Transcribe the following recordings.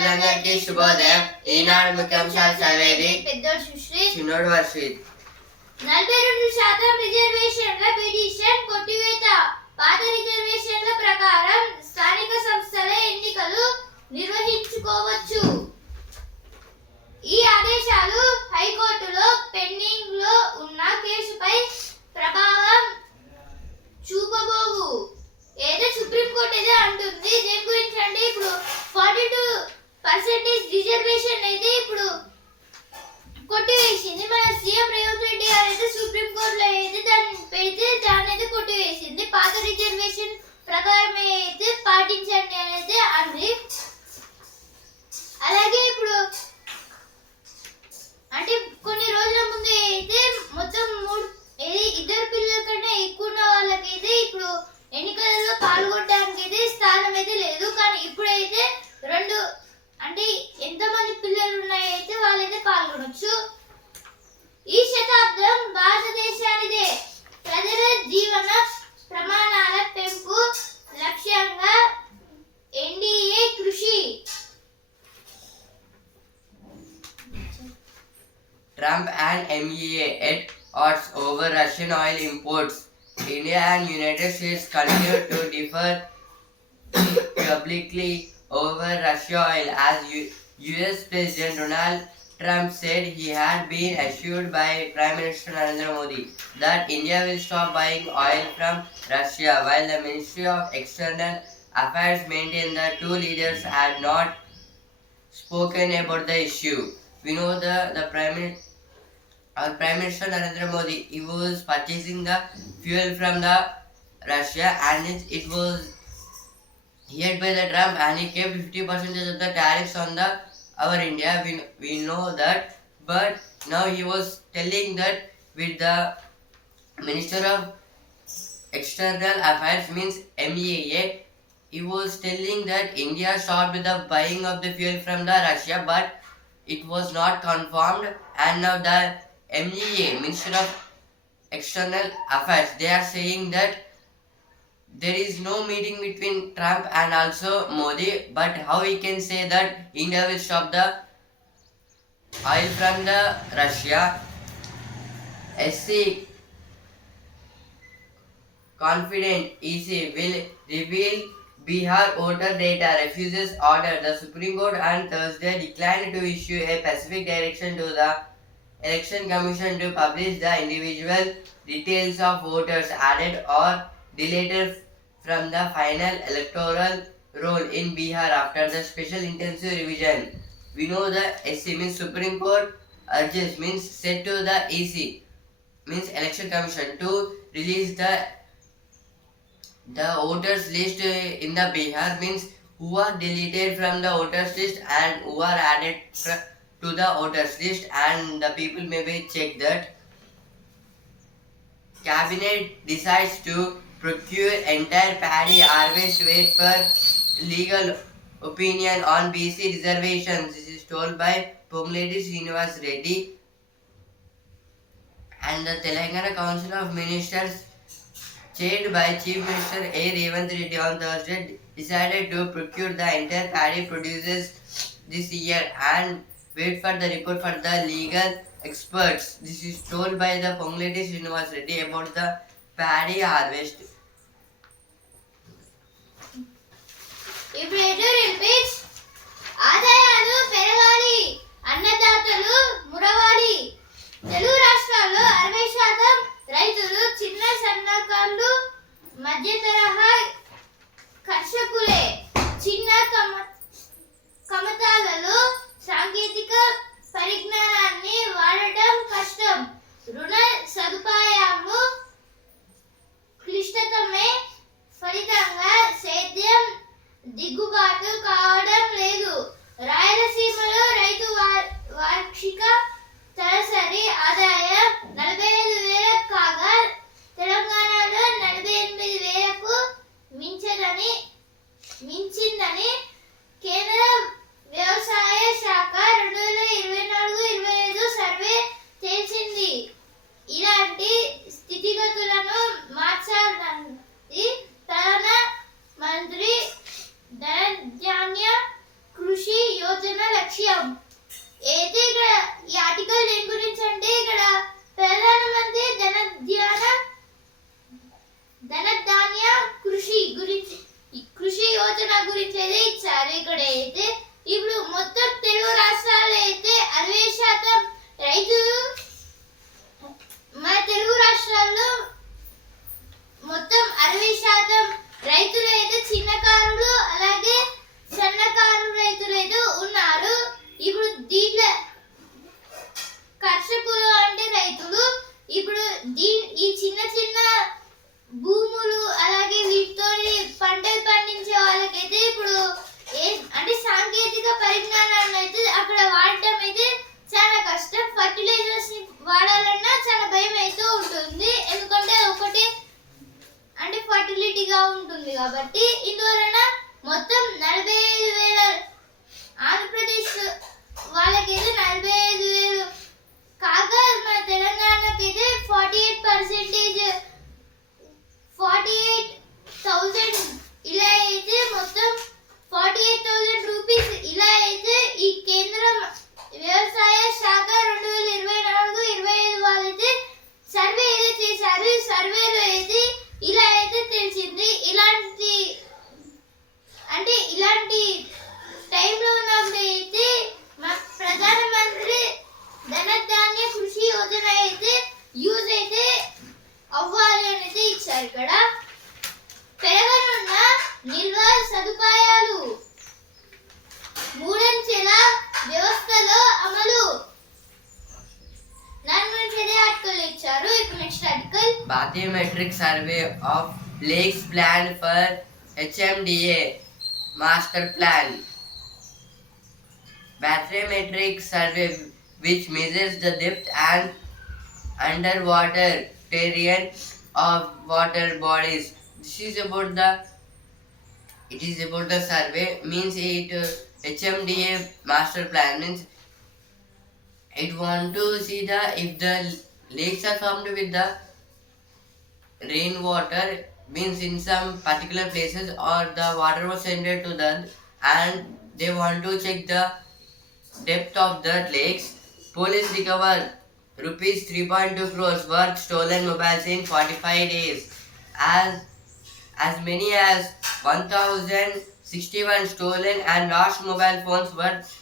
మిత్రులందరికీ శుభోదయం. ఈనాడు ముఖ్యాంశాలు చదివేది పెద్దోడు సుశ్రీ. చిన్నోడు వర్షిత్ నలభై రెండు శాతం రిజర్వేషన్ల పిటిషన్ కొట్టివేత. పాత రిజర్వేషన్ల ప్రకారం స్థానిక సంస్థల ఎన్నికలు నిర్వహించుకోవచ్చు. ఈ ఆదేశాలు హైకోర్టులో పెండింగ్లో ఉన్న కేసుపై ప్రభావం చూపబోవు. ఏదో సుప్రీంకోర్టు ఏదో అంటుంది. దేని గురించి అంటే ఇప్పుడు? ఫార్టీ టూ పర్సెంటేజ్ రిజర్వేషన్ అయితే ఇప్పుడు కొట్టివేసింది. మన సీఎం రేవంత్ రెడ్డి గారు అయితే సుప్రీం కోర్టులో అయితే దాన్ని పెడితే దాన్ని అయితే కొట్టివేసింది. పాత రిజర్వేషన్ ప్రకారం అయితే పాటించండి అని అయితే అంది. అలాగే ఇప్పుడు అంటే కొన్ని రోజుల ముందు అయితే మొత్తం మూడు ఏది ఇద్దరు పిల్లల కంటే ఎక్కువ ఉన్న వాళ్ళకైతే ఇప్పుడు ఎన్నికలలో పాల్గొనడానికి అయితే స్థానం అయితే లేదు. కానీ ఇప్పుడైతే రెండు oil as US President Donald Trump said he had been assured by Prime Minister Narendra Modi that India will stop buying oil from Russia while the Ministry of External Affairs maintained the two leaders had not spoken about the issue. We know the, the Prime Minister our uh, Prime Minister Narendra Modi, he was purchasing the fuel from the Russia and it, it was hit by the Trump and he kept 50% of the tariffs on the our India. We, we know that, but now he was telling that with the Minister of External Affairs means MEA, he was telling that India stopped the buying of the fuel from the Russia, but it was not confirmed and now the MEA, Minister of External Affairs, they are saying that there is no meeting between Trump and also Modi, but how we can say that India will stop the oil from the Russia? SC confident EC will reveal Bihar voter data refuses order. The Supreme Court on Thursday declined to issue a specific direction to the Election Commission to publish the individual details of voters added or deleted from the final electoral roll in Bihar after the special intensive revision. We know the SC means Supreme Court urges means said to the EC means Election Commission to release the the voters list in the Bihar means who are deleted from the voters list and who are added to the voters list and the people maybe check that cabinet decides to procure entire paddy harvest wait for legal opinion on BC reservations this is told by Pongledi Srinivas Reddy and the Telangana Council of Ministers chaired by Chief Minister A. Revant Reddy on Thursday, decided to procure the entire paddy produces this year and wait for the report for the legal experts. This is told by the Pongleti Srinivas Reddy about the paddy harvest. You If later it, bitch. Lakes planned for HMDA master plan. Bathymetric survey which measures the depth and underwater terrain of water bodies. This is about the it is about the survey means it uh, HMDA master plan means it want to see the if the lakes are formed with the rainwater means in some particular places or the water was sent to them and they want to check the depth of the lakes. Police recover rupees 3.2 crores worth stolen mobiles in 45 days. As as many as 1061 stolen and lost mobile phones worth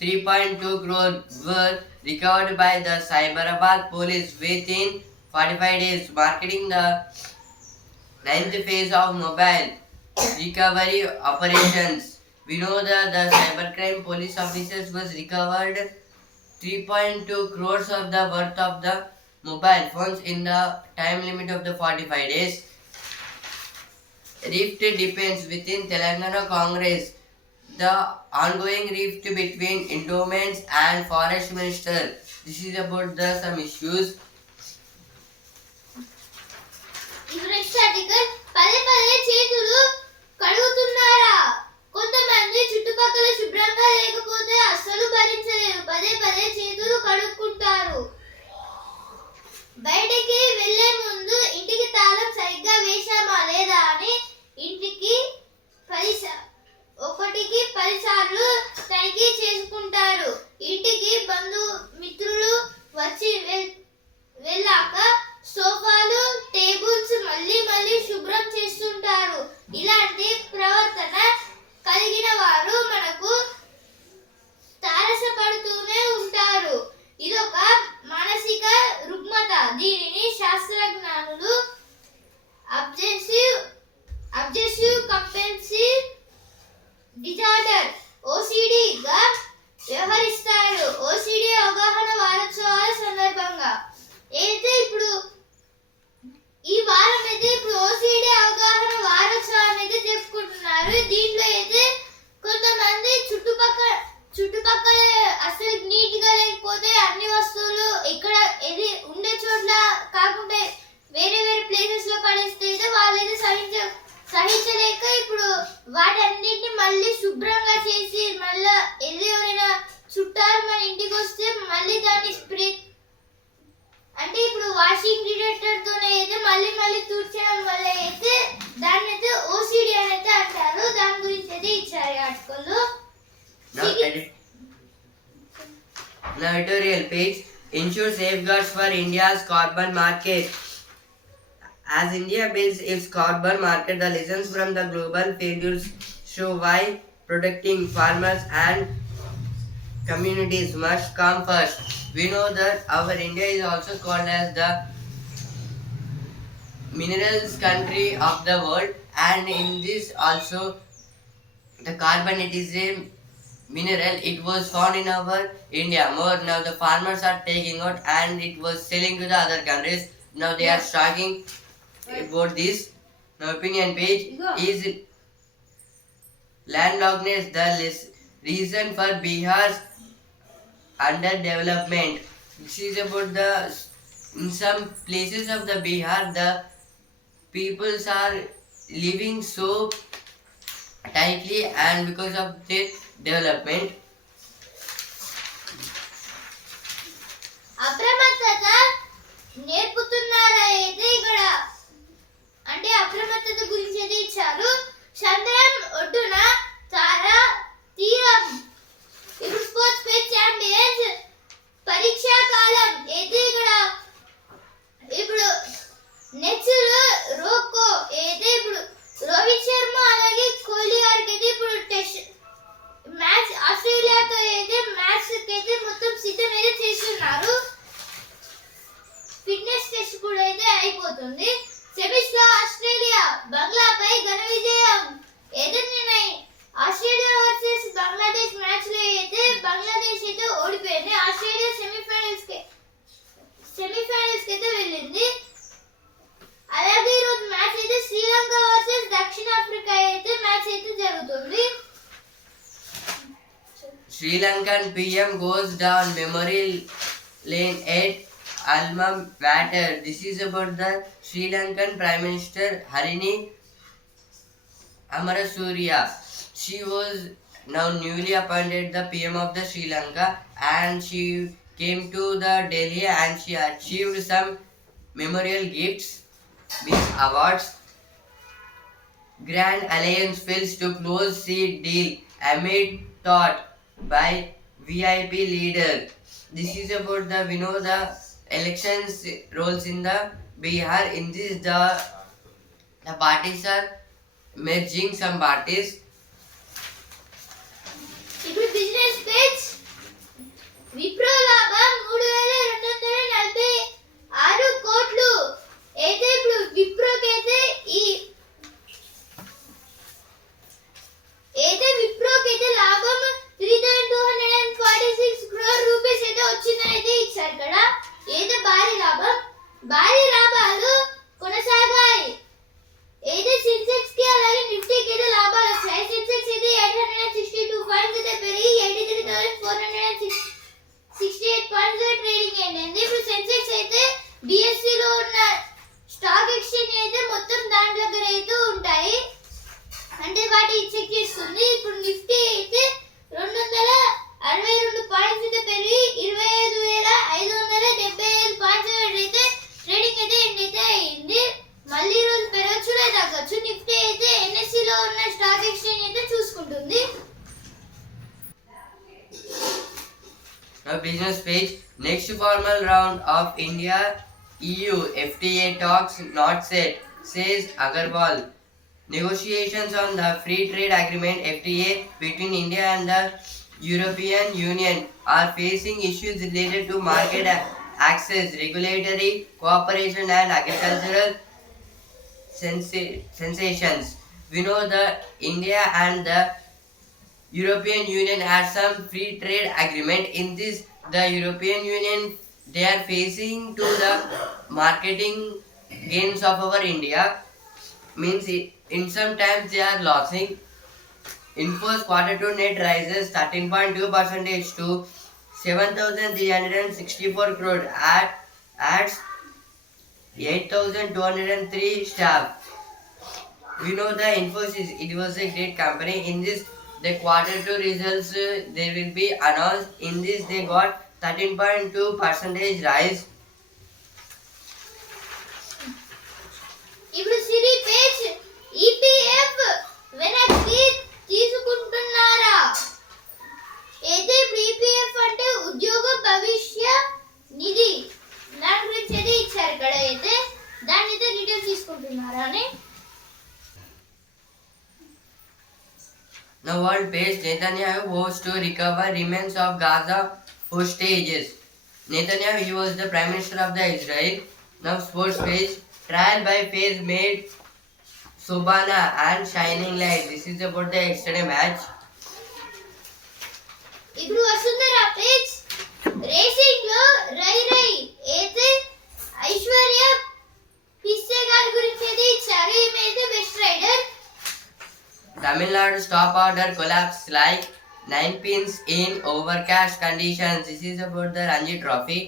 3.2 crores were recovered by the Cyberabad police within 45 days, marking the ninth phase of mobile recovery operations. We know that the cybercrime police officers was recovered 3.2 crores of the worth of the mobile phones in the time limit of the 45 days. Rift depends within Telangana Congress. The ongoing rift between endowments and forest minister. This is about the some issues. Next article పదే పదే చేతులు కడుగుతున్నారా? కొంతమంది చుట్టుపక్కల శుభ్రంగా లేకపోతే అస్సలు భరించలేరు. పదే పదే చేతులు కడుక్కుంటారు. బయటికి వెళ్ళే ముందు ఇంటికి తాళం సరిగ్గా వేశామా లేదా అని ఇంటికి పది ఒకటికి పదిసార్లు తనిఖీ చేసుకుంటారు. ఇంటికి బంధు మిత్రులు వచ్చి వెల్- మళ్ళీ మళ్ళీ శుభ్రం చేస్తుంటారు. ఇలాంటి ప్రవర్తన కలిగిన వారు మనకు లేకపోతే అన్ని వస్తువులు ఇక్కడ ఇది The editorial page ensure safeguards for India's carbon market. As India builds its carbon market, the lessons from the global failures show why protecting farmers and communities must come first. We know that our India is also called as the minerals country of the world and in this also the carbon it is a mineral it was found in our india. More now the farmers are taking out and it was selling to the other countries. Now they are talking about this. Now opinion page is landlockness the reason for bihar's underdevelopment. This is about the in some places of the bihar the peoples are living so tightly and because of this development. అప్రమత్తత నేర్పుతున్నారా అయితే ఇక్కడ? అంటే అప్రమత్తత గురించి అయితే ఇచ్చారు. చంద్రం ఒడ్డున తారా తీరం. ఇప్పుడు sports page champions పరీక్షా కాలం. అయితే ఇక్కడ ఇప్పుడు నెచ్చులు రోకో. అయితే ఇప్పుడు రోహిత్ శర్మ అలాగే కోహ్లీ గారికి అయితే ఇప్పుడు test sri lankan pm goes down memory lane at alma mater. This is about the sri lankan prime minister harini amarasuriya she was now newly appointed the pm of the sri lanka and she came to the delhi and she achieved some memorial gifts with awards. Grand Alliance fails to close seat deal. Amid thought by VIP leader. This is about the we know the elections roles in the Bihar. In this the the parties are merging some parties. ఇప్పుడు business page Wipro లాభం మూడు వేల రెండు వందల నలభై ఆరు కోట్లు అయితే ఇప్పుడు విప్రోకి అయితే ఈ అయితే విప్రోకి అయితే page. Next formal round of India EU FTA talks not set, says Agarwal. Negotiations on the free trade agreement FTA between India and the European Union are facing issues related to market access, regulatory cooperation, and agricultural sensa- sensations. We know that India and the European Union had some free trade agreement. In this, the European Union they are facing to the marketing gains of our India. Means in some times they are losing. Infos quarter two net rises 13.2 percentage to 7,364 crore. At adds 8,203 staff. We know the Infosys, it was a great company. In this, the quarter two results uh, they will be announced. In this, they got 13.2 percentage rise. ఇప్పుడు సిరి page EPF వెనక్కి తీసుకుంటున్నారా Now world page Netanyahu vows to recover remains of Gaza hostages. Netanyahu he was the prime minister of the Israel. Now sports page trial by phase made Sobana and shining light. This is about the yesterday match. ఇప్పుడు Vasundhara page racing లో రై రై అయితే ఐశ్వర్య పిస్సే గారి గురించి అయితే ఇచ్చారు ఈమె అయితే best rider Tamil Nadu stop order collapse like nine pins in overcast conditions. This is about the Ranji Trophy.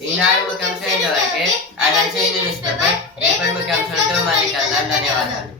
Eenadu ముఖ్యాంశాలు ఇంతవరకే అండ్ అంచే న్యూస్ పేపర్ రేపటి ముఖ్యాంశాలతో మళ్ళీ కలుద్దాం ధన్యవాదాలు